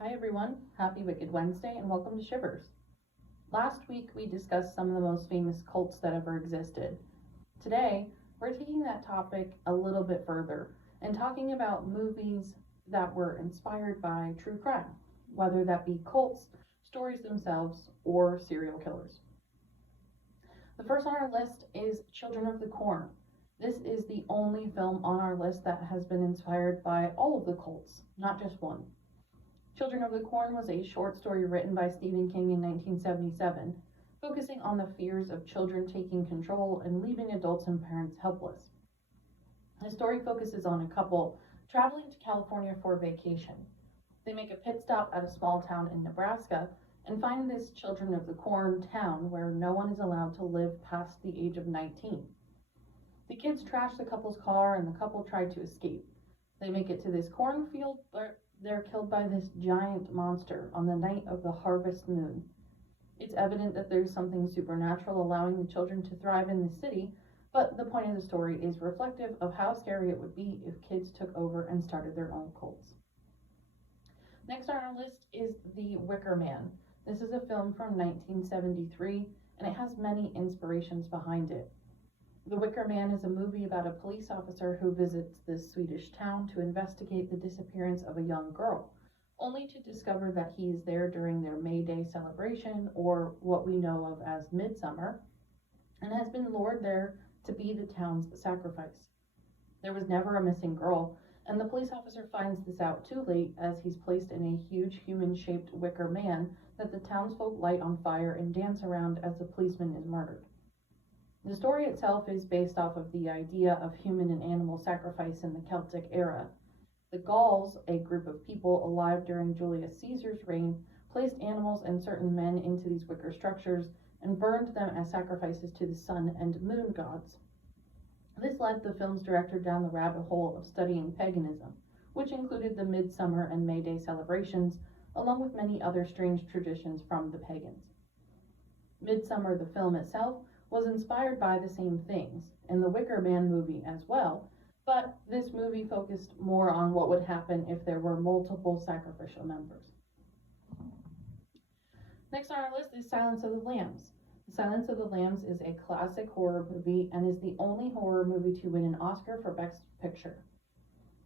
Hi everyone, happy Wicked Wednesday and welcome to Shivers. Last week we discussed some of the most famous cults that ever existed. Today we're taking that topic a little bit further and talking about movies that were inspired by true crime, whether that be cults, stories themselves, or serial killers. The first on our list is Children of the Corn. This is the only film on our list that has been inspired by all of the cults, not just one. Children of the Corn was a short story written by Stephen King in 1977, focusing on the fears of children taking control and leaving adults and parents helpless. The story focuses on a couple traveling to California for vacation. They make a pit stop at a small town in Nebraska and find this Children of the Corn town where no one is allowed to live past the age of 19. The kids trash the couple's car and the couple try to escape. They make it to this cornfield, but they're killed by this giant monster on the night of the harvest moon. It's evident that there's something supernatural allowing the children to thrive in the city, but the point of the story is reflective of how scary it would be if kids took over and started their own cults. Next on our list is The Wicker Man. This is a film from 1973, and it has many inspirations behind it. The Wicker Man is a movie about a police officer who visits this Swedish town to investigate the disappearance of a young girl, only to discover that he is there during their May Day celebration, or what we know of as Midsummer, and has been lured there to be the town's sacrifice. There was never a missing girl, and the police officer finds this out too late as he's placed in a huge human-shaped wicker man that the townsfolk light on fire and dance around as the policeman is murdered. The story itself is based off of the idea of human and animal sacrifice in the Celtic era. The Gauls, a group of people alive during Julius Caesar's reign, placed animals and certain men into these wicker structures and burned them as sacrifices to the sun and moon gods. This led the film's director down the rabbit hole of studying paganism, which included the Midsummer and May Day celebrations, along with many other strange traditions from the pagans. Midsummer, the film itself, was inspired by the same things, and the Wicker Man movie as well, but this movie focused more on what would happen if there were multiple sacrificial members. Next on our list is Silence of the Lambs. Silence of the Lambs is a classic horror movie and is the only horror movie to win an Oscar for Best Picture.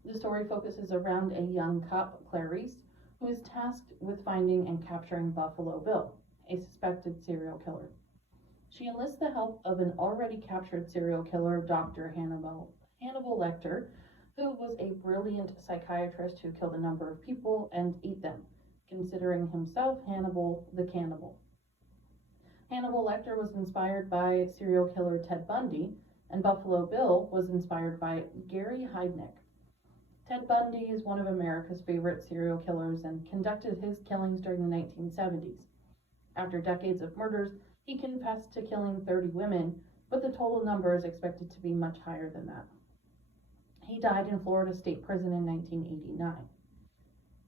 The story focuses around a young cop, Clarice, who is tasked with finding and capturing Buffalo Bill, a suspected serial killer. She enlists the help of an already captured serial killer, Dr. Hannibal Lecter, who was a brilliant psychiatrist who killed a number of people and ate them, considering himself Hannibal the Cannibal. Hannibal Lecter was inspired by serial killer Ted Bundy, and Buffalo Bill was inspired by Gary Heidnik. Ted Bundy is one of America's favorite serial killers and conducted his killings during the 1970s. After decades of murders, he confessed to killing 30 women, but the total number is expected to be much higher than that. He died in Florida State Prison in 1989.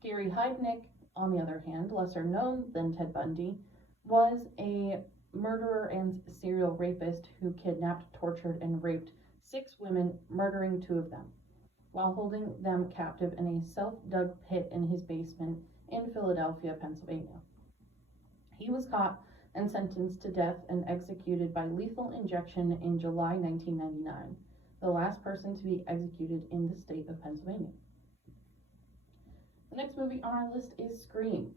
Gary Heidnik, on the other hand, lesser known than Ted Bundy, was a murderer and serial rapist who kidnapped, tortured, and raped 6 women, murdering 2 of them, while holding them captive in a self-dug pit in his basement in Philadelphia, Pennsylvania. He was caught and sentenced to death and executed by lethal injection in July 1999, the last person to be executed in the state of Pennsylvania. The next movie on our list is Scream.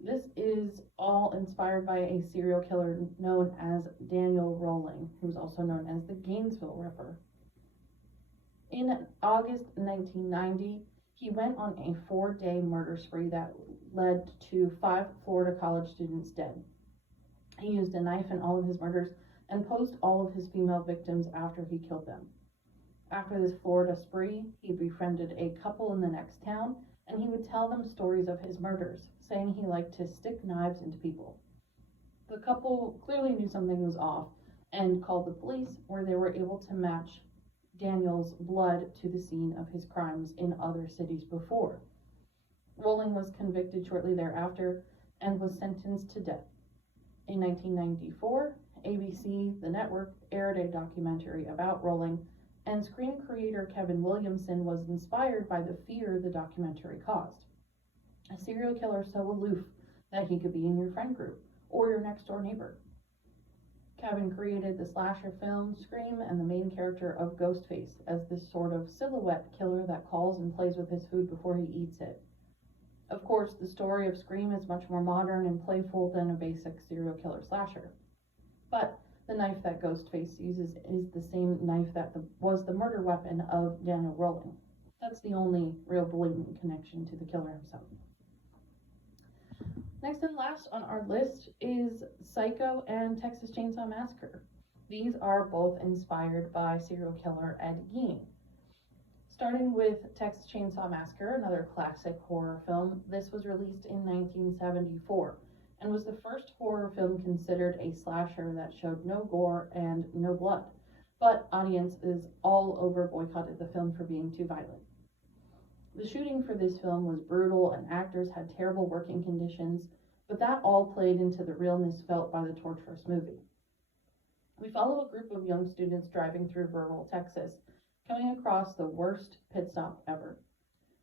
This is all inspired by a serial killer known as Daniel Rolling, who's also known as the Gainesville Ripper. In August 1990, he went on a 4-day murder spree that led to 5 Florida college students dead. He used a knife in all of his murders and posed all of his female victims after he killed them. After this Florida spree, he befriended a couple in the next town, and he would tell them stories of his murders, saying he liked to stick knives into people. The couple clearly knew something was off and called the police, where they were able to match Daniel's blood to the scene of his crimes in other cities before. Rolling was convicted shortly thereafter and was sentenced to death. In 1994, ABC, the network, aired a documentary about Rolling, and Scream creator Kevin Williamson was inspired by the fear the documentary caused. A serial killer so aloof that he could be in your friend group or your next door neighbor. Kevin created the slasher film Scream and the main character of Ghostface as this sort of silhouette killer that calls and plays with his food before he eats it. Of course, the story of Scream is much more modern and playful than a basic serial killer slasher. But the knife that Ghostface uses is the same knife that was the murder weapon of Daniel Rowling. That's the only real blatant connection to the killer himself. Next and last on our list is Psycho and Texas Chainsaw Massacre. These are both inspired by serial killer Ed Gein. Starting with Texas Chainsaw Massacre, another classic horror film, this was released in 1974 and was the first horror film considered a slasher that showed no gore and no blood, but audiences all over boycotted the film for being too violent. The shooting for this film was brutal and actors had terrible working conditions, but that all played into the realness felt by the torturous movie. We follow a group of young students driving through rural Texas, coming across the worst pit stop ever.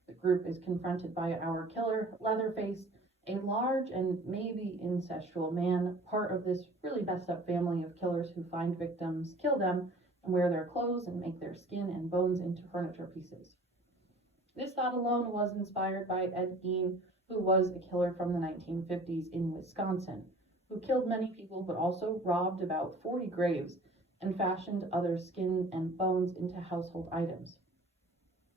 The group is confronted by our killer, Leatherface, a large and maybe incestual man, part of this really messed up family of killers who find victims, kill them, and wear their clothes and make their skin and bones into furniture pieces. This thought alone was inspired by Ed Gein, who was a killer from the 1950s in Wisconsin, who killed many people but also robbed about 40 graves and fashioned other skin and bones into household items.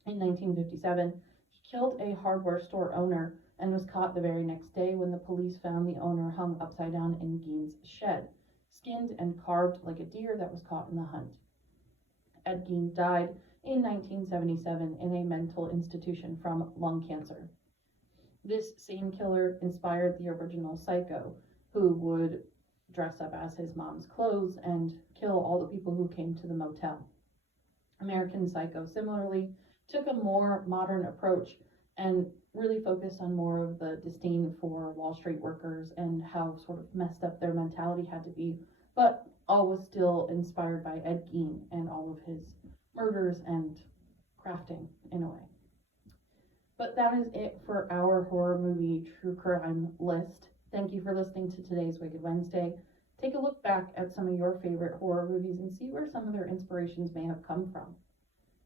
In 1957, he killed a hardware store owner and was caught the very next day when the police found the owner hung upside down in Gein's shed, skinned and carved like a deer that was caught in the hunt. Ed Gein died in 1977 in a mental institution from lung cancer. This same killer inspired the original Psycho, who would dress up as his mom's clothes and kill all the people who came to the motel. American Psycho similarly took a more modern approach and really focused on more of the disdain for Wall Street workers and how sort of messed up their mentality had to be, but all was still inspired by Ed Gein and all of his murders and crafting in a way. But that is it for our horror movie true crime list. Thank you for listening to today's Wicked Wednesday. Take a look back at some of your favorite horror movies and see where some of their inspirations may have come from.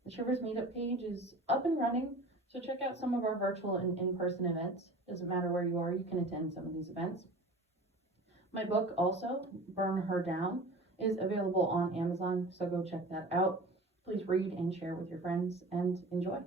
The Shivers Meetup page is up and running, so check out some of our virtual and in-person events. Doesn't matter where you are, you can attend some of these events. My book also, Burn Her Down, is available on Amazon, so go check that out. Please read and share with your friends and enjoy.